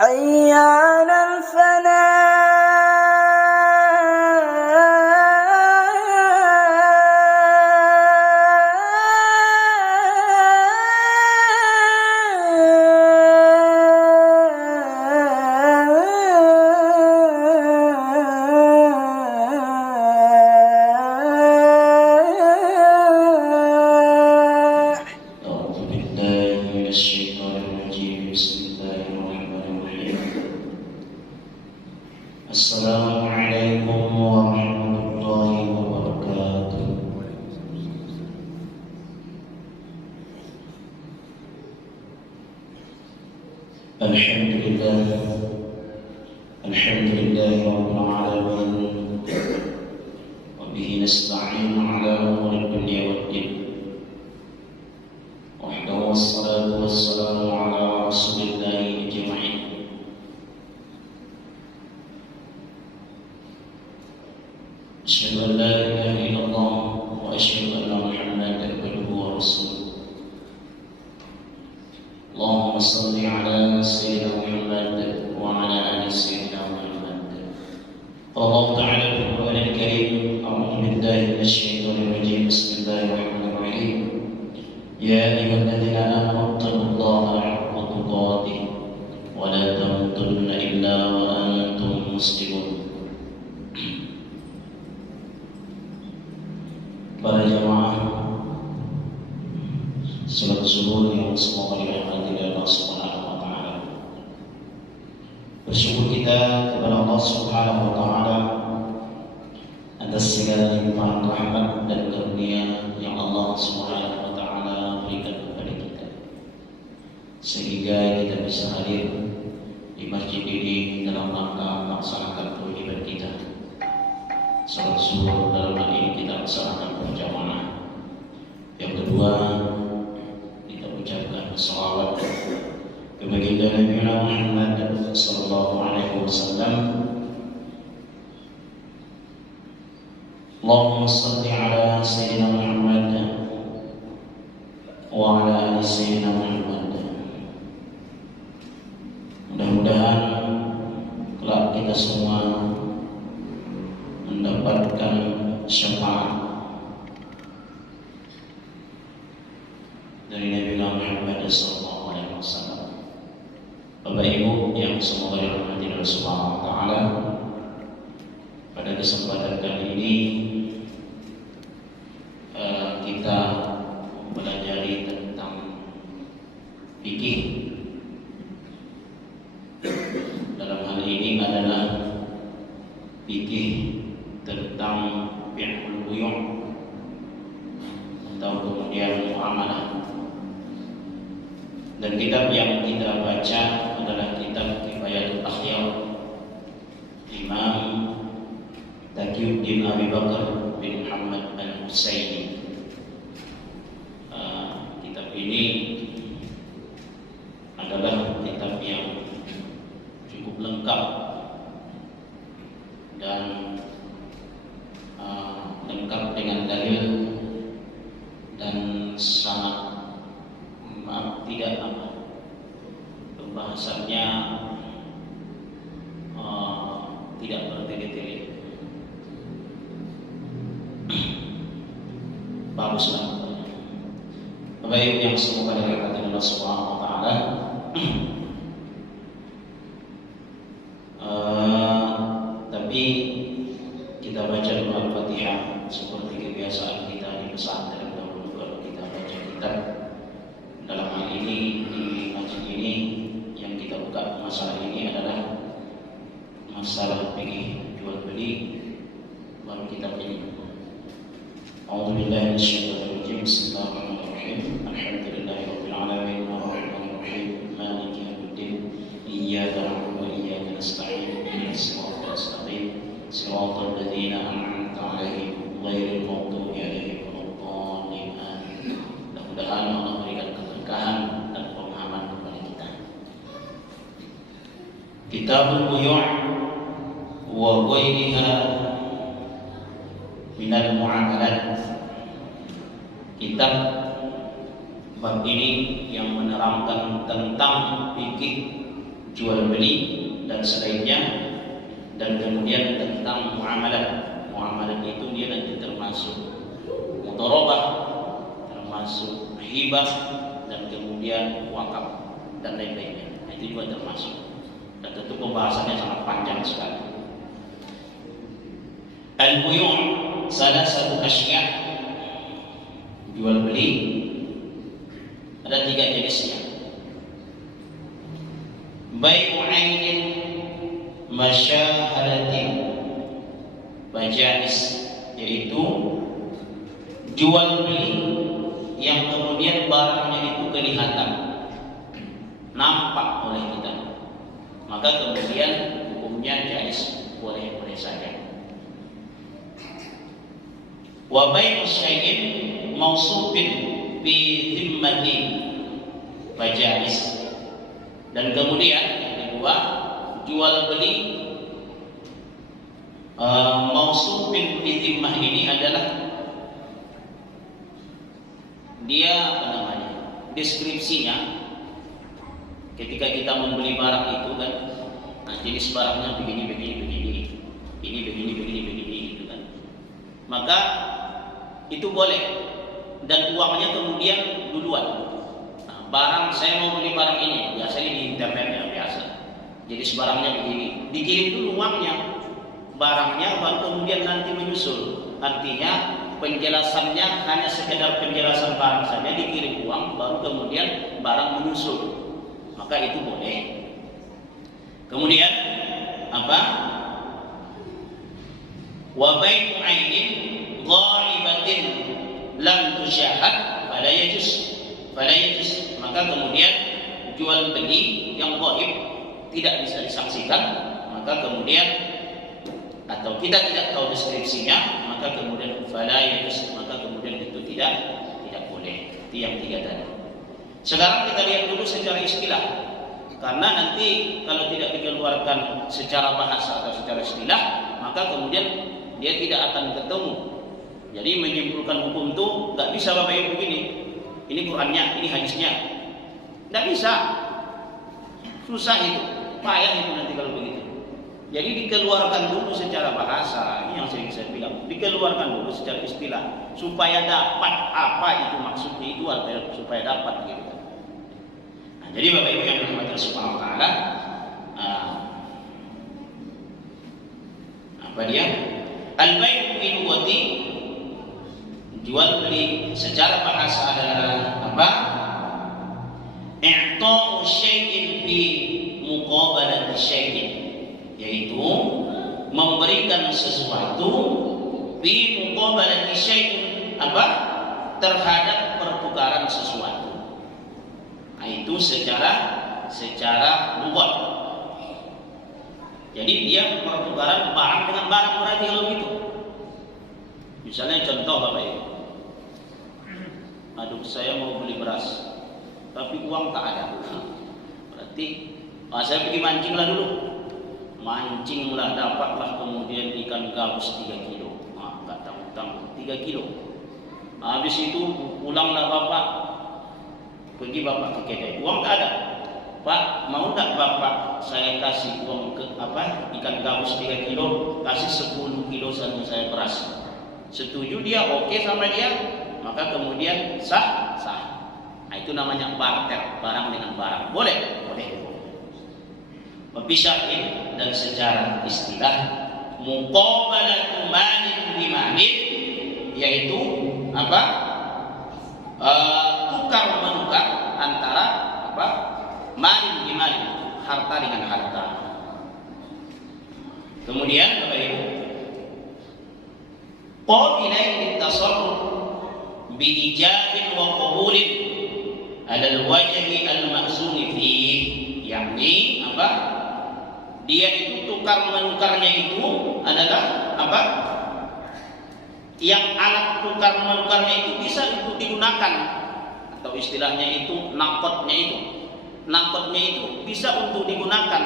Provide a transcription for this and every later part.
حي على Assalamualaikum warahmatullahi wabarakatuh. Alhamdulillah rabbil alamin wa bihi nasta'inu ala umuri dunya waddin. Wahdahu wassalatu wassalamu ala rasulillahi ajma'in. Asyhadu an la ilaha illallah wa asyhadu anna Muhammadan abduhu wa rasuluh. Allahumma shalli ala sayyidina Muhammad wa ala ali sayyidina Muhammad. Allah Ta'ala fi Al-Qur'an Al-Karim, a'udzu billahi minasy syaithanir rajim. Bismillahirrahmanirrahim. Ya ayyuhalladzina amanu taqullaha haqqa tuqatih wa la tamutunna illa wa antum muslimun. Para jamaah salat zuhur yang semoga dirahmati oleh Allah Subhanahu wa taala. Bersyukur kita kepada Allah Subhanahu wa taala atas segala limpahan rahmat dan karunia yang Allah Subhanahu wa taala berikan kepada kita, sehingga kita bisa hadir di masjid ini dalam rangka melaksanakan kewajiban kita. Salat zuhur dalam hal ini kita laksanakan berjamaah. Yang kedua, kita ucapkan salawat kepada Nabi Muhammad sallallahu alaihi wasallam. Allahumma shalli ala sayyidina Muhammad wa ala ali sayyidina Muhammad. Mudah-mudahan kelak kita semua mendapatkan syafaat dari Nabi Muhammad sallallahu alaihi wasallam. Bapak Ibu yang semoga dirahmati oleh Subhanahu wa taala, pada kesempatan kali ini kita mempelajari tentang fikih. Dalam hal ini adalah fikih tentang fi'hul buyu' atau kemudian muamalah. Dan kitab yang kita baca adalah kitab Kifayatul Akhyar Imam Taqiyuddin Abi Bakar bin Muhammad Al-Husaini. Kitab ini adalah kitab yang cukup lengkap dan lengkap dengan dalil dan sangat tidak pembahasannya tidak bertele-tele. Baguslah. Bapak Ibu yang semoga dirahmati Allah Subhanahu wa taala. Tapi kita baca dulu Al-Fatihah seperti kebiasaan kita di pesantren dahulu. Kalau kita baca kitab, dalam hal ini di masjid ini yang kita buka masalah ini adalah masalah fikih jual beli, baru kitab ini. A'udzubillahi minasyaitonir rajim. Bismillahirrahmanirrahim. Alhamdulillahirabbil alamin arrahmanirrahim maliki yaumiddin iyyaka na'budu wa iyyaka nasta'in ihdinas siratal mustaqim siratal ladzina an'amta 'alaihim ghairil maghdubi 'alaihim waladdallin. Mudah-mudahan Allah berikan keberkahan dan pemahaman kepada kita. Kitabul Buyu' wa ghairiha minal mu'amalat. Kitab bab ini yang menerangkan tentang fikih jual beli dan selainnya, dan kemudian tentang muamalah itu dia nanti termasuk mudharabah, termasuk hibah, dan kemudian wakaf dan lain-lainnya. Itu juga termasuk, dan tentu pembahasannya sangat panjang sekali. Al-buyu' salah satu asya', jual beli ada 3 jenisnya. Bai'u 'ainin masyaharatin majais, yaitu jual beli yang kemudian barangnya itu kelihatan, nampak oleh kita, maka kemudian hukumnya jais, boleh-boleh saja. Wa bai'u syai'in mausufin bi dhimmati fajais, dan kemudian yang kedua, jual beli mausufin bi dhimmah ini adalah dia deskripsinya ketika kita membeli barang itu kan, jenis barangnya begini, ini begini gitu kan, maka itu boleh, dan uangnya kemudian duluan. Barang saya mau beli barang ini, biasanya di internet ya biasa, jadi barangnya begini, dikirim dulu uangnya, barangnya baru kemudian nanti menyusul. Artinya penjelasannya hanya sekedar penjelasan barang saja, dikirim uang baru kemudian barang menyusul, maka itu boleh. Kemudian apa? Wa bai'u 'ainin ghaibatin lam tusyahad fala yajuz, maka kemudian jual beli yang ghaib tidak bisa disaksikan, maka kemudian atau kita tidak tahu deskripsinya, maka kemudian fala yajuz, maka kemudian itu tidak boleh. Itu yang 3 tadi. Sekarang kita lihat dulu secara istilah, karena nanti kalau tidak dikeluarkan secara bahasa atau secara istilah, maka kemudian dia tidak akan ketemu. Jadi menyimpulkan hukum itu nggak bisa Bapak Ibu begini, ini Qurannya, ini hadisnya, nggak bisa, susah itu, payah itu nanti kalau begitu. Jadi dikeluarkan dulu secara bahasa, ini yang sering saya bilang, dikeluarkan dulu secara istilah supaya dapat apa itu maksudnya, itu artinya supaya dapat gitu. Nah, jadi Bapak Ibu yang dirahmati Allah Subhanahu wa taala, apa dia? Al-bai'u fi lughati, jual beli secara bahasa adalah apa? I'ta'u syai'in fi muqabalati syai'in, yaitu memberikan sesuatu fi muqabalati syai'in, apa? Terhadap pertukaran sesuatu. Nah, itu secara lughat. Jadi dia pertukaran barang dengan barang, berarti kalau gitu. Misalnya contoh Bapak Ibu, aduh saya mau beli beras, tapi uang tak ada. Berarti saya pergi mancing lah dulu. Mancing lah, dapatlah kemudian ikan gabus 3 kilo. Enggak tanggung 3 kilo. Habis itu pulanglah Bapak, pergi Bapak ke kedai, uang tak ada. Pak, mau tak Bapak saya kasih uang ke ikan gabus 3 kilo, kasih 10 kilo saja saya beras. Setuju dia, oke sama dia, maka kemudian sah. Nah, itu namanya barter, barang dengan barang. Boleh. Berpisah dan secara istilah muqabalatu malin bimalin, yaitu apa? Tukar menukar antara apa? Malin bimalin, harta dengan harta. Kemudian Bapak Ibu, qabilain tasarruf bi ijabin wa qabulin ala al-wajhi al-mahzun fihi, yakni apa? Dia itu tukar menukarnya itu adalah apa? Yang alat tukar menukarnya itu bisa untuk digunakan, atau istilahnya itu nakotnya itu bisa untuk digunakan.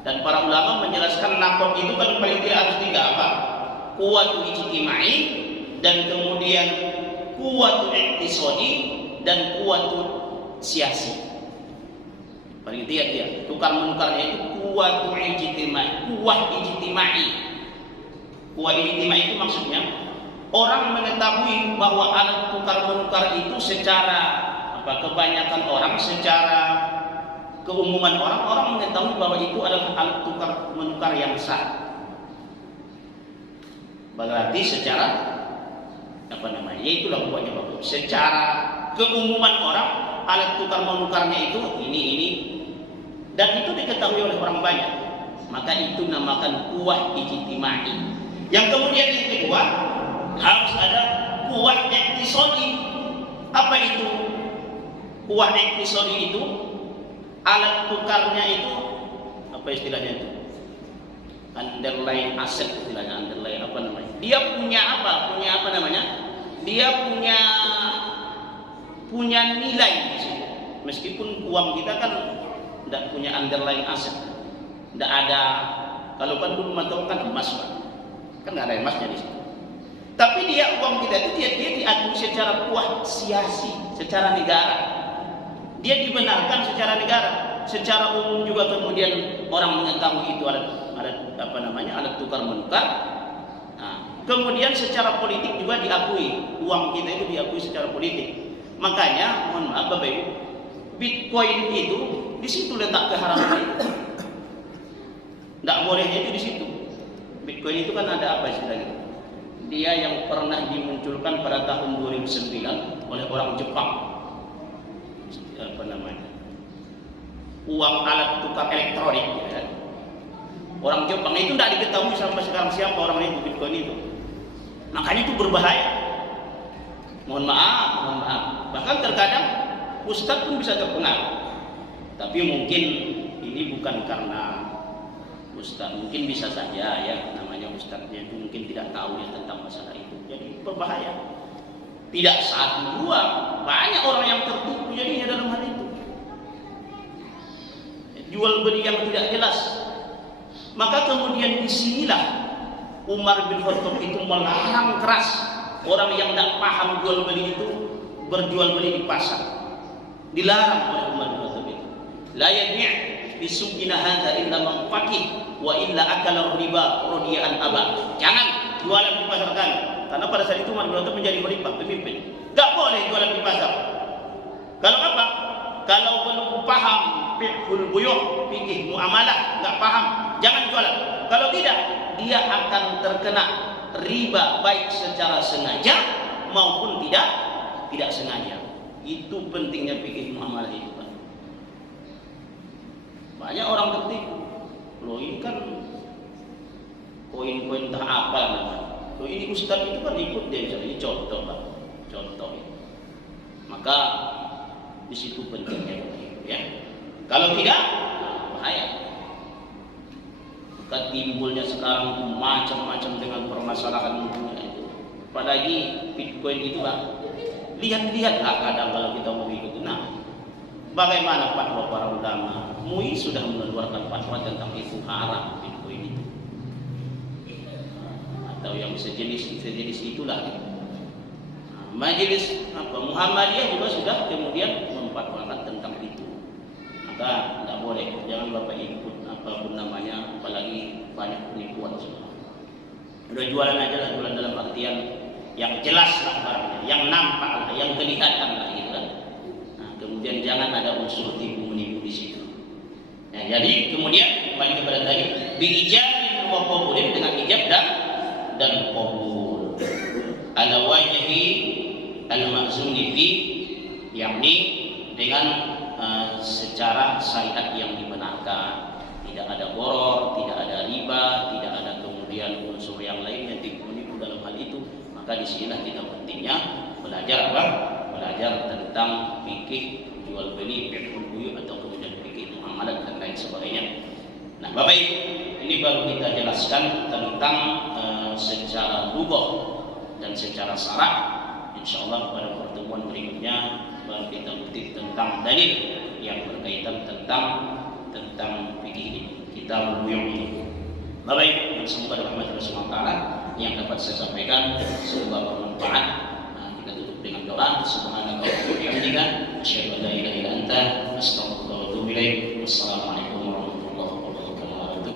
Dan para ulama menjelaskan nakot itu kan paling tidak harus 3 apa? Kuwatu ijtimai, dan kemudian kuwatu iktisadi, dan kuwatu siasi. paling dia tukar menukarnya itu kuwah ijtimai. Kuwah ijtimai itu maksudnya orang mengetahui bahwa alat tukar menukar itu secara kebanyakan orang, secara keumuman orang mengetahui bahwa itu adalah alat tukar menukar yang sah. Berarti secara itulah buahnya bagus. Secara keumuman orang alat tukar menukarnya itu ini dan itu diketahui oleh orang banyak, maka itu namakan kuwah ijtimai. Yang kemudian yang kedua harus ada kuwah iktisadi. Apa itu kuwah iktisadi? Itu alat tukarnya itu apa istilahnya itu? Underlying asset istilahnya, underlying apa namanya? Dia punya apa? Dia punya nilai di situ. Meskipun uang kita kan tidak punya underlying asset, tidak ada. Kalau kan dulu mantau kan emas, kan nggak ada emasnya di situ. Tapi dia uang kita itu dia diakui secara kuasiasi, secara negara. Dia dibenarkan secara negara, secara umum juga kemudian orang mengetahui itu alat tukar menukar. Nah, kemudian secara politik juga diakui, uang kita itu diakui secara politik. Makanya mohon maaf Bapak Ibu, Bitcoin itu di situ letak keharaman. Tidak bolehnya itu di situ. Bitcoin itu kan ada apa istilahnya? Dia yang pernah dimunculkan pada tahun 2009 oleh orang Jepang. Uang alat tukar elektronik, ya. Orang Jepang itu tidak diketahui sampai sekarang siapa orang itu Bitcoin itu. Makanya itu berbahaya. Mohon maaf. Bahkan terkadang ustadz pun bisa terpengaruh. Tapi mungkin ini bukan karena ustadz, mungkin bisa saja ya namanya ustadznya itu mungkin tidak tahu ya tentang masalah itu. Jadi berbahaya. Tidak satu dua, banyak orang yang tertipu jadinya dalam hal itu. Jual beli yang tidak jelas. Maka kemudian disinilah Umar bin Khattab itu melarang keras orang yang tidak paham jual beli itu berjual beli di pasar. Dilarang oleh Umar bin Khattab itu. La yabi' bisubina hadza illa man faqih wa illa akala riba radiyan aba. Jangan jualan di pasar kan. Karena pada saat itu Umar bin Khattab menjadi khalifah pemimpin. Tidak boleh jualan di pasar. Kalau apa? Kalau belum paham fiqhul buyuh, fikih muamalah, enggak paham, jangan jualan. Kalau tidak, dia akan terkena riba baik secara sengaja maupun tidak sengaja. Itu pentingnya fikih muamalah itu, Pak. Banyak orang tertipu. Loh ini kan koin-koin tak apa namanya. Loh ini ustaz itu kan ikut dia misalnya, ini contoh, Pak. Contoh. Maka di situ pentingnya ya. Kalau tidak, bahaya. Maka timbulnya sekarang macam-macam dengan permasalahan itu. Apalagi Bitcoin itu, Pak. Lihat-lihatlah kadang kalau kita mau ikut. Nah, bagaimana fatwa para ulama? MUI sudah mengeluarkan fatwa tentang itu haram Bitcoin itu. Atau yang sejenis itulah. Majelis Muhammadiyah juga sudah kemudian memfatwakan tentang itu. Maka tidak boleh, jangan Bapak ikut apapun namanya, apalagi banyak penipuan semua. Udah jualan aja lah, jualan dalam artian yang jelas lah barangnya, yang nampak lah, yang kelihatan lah gitu kan. Nah, kemudian jangan ada unsur tipu menipu di situ. Nah, jadi kemudian kembali kepada tadi, biijabin wa qabulin, dengan ijab dan qabul. Ala wajhi al-ma'zuni fi, yakni dengan secara syariat yang dibenarkan, tidak ada boror, tidak ada riba, tidak ada kemudian unsur yang lainnya tipu-tipu dalam hal itu. Maka disinilah kita pentingnya belajar apa? Belajar tentang fikih jual beli, fiqhul buyuh, atau kemudian fikih muamalat dan lain sebagainya. Nah, Bapak Ibu, ini baru kita jelaskan tentang secara lugah dan secara syarak. Insyaallah pada pertemuan berikutnya baru kita kutip tentang dalil yang berkaitan tentang fikih kitab buyuh ini. Bapak Ibu, semoga rahmat Allah Subhanahu wa taala yang dapat saya sampaikan semoga bermanfaat. Nah, kita tutup dengan doa. Subhanallah wa bihamdika asyhadu an la ilaha illa anta astaghfiruka wa atubu ilaik. Wassalamualaikum.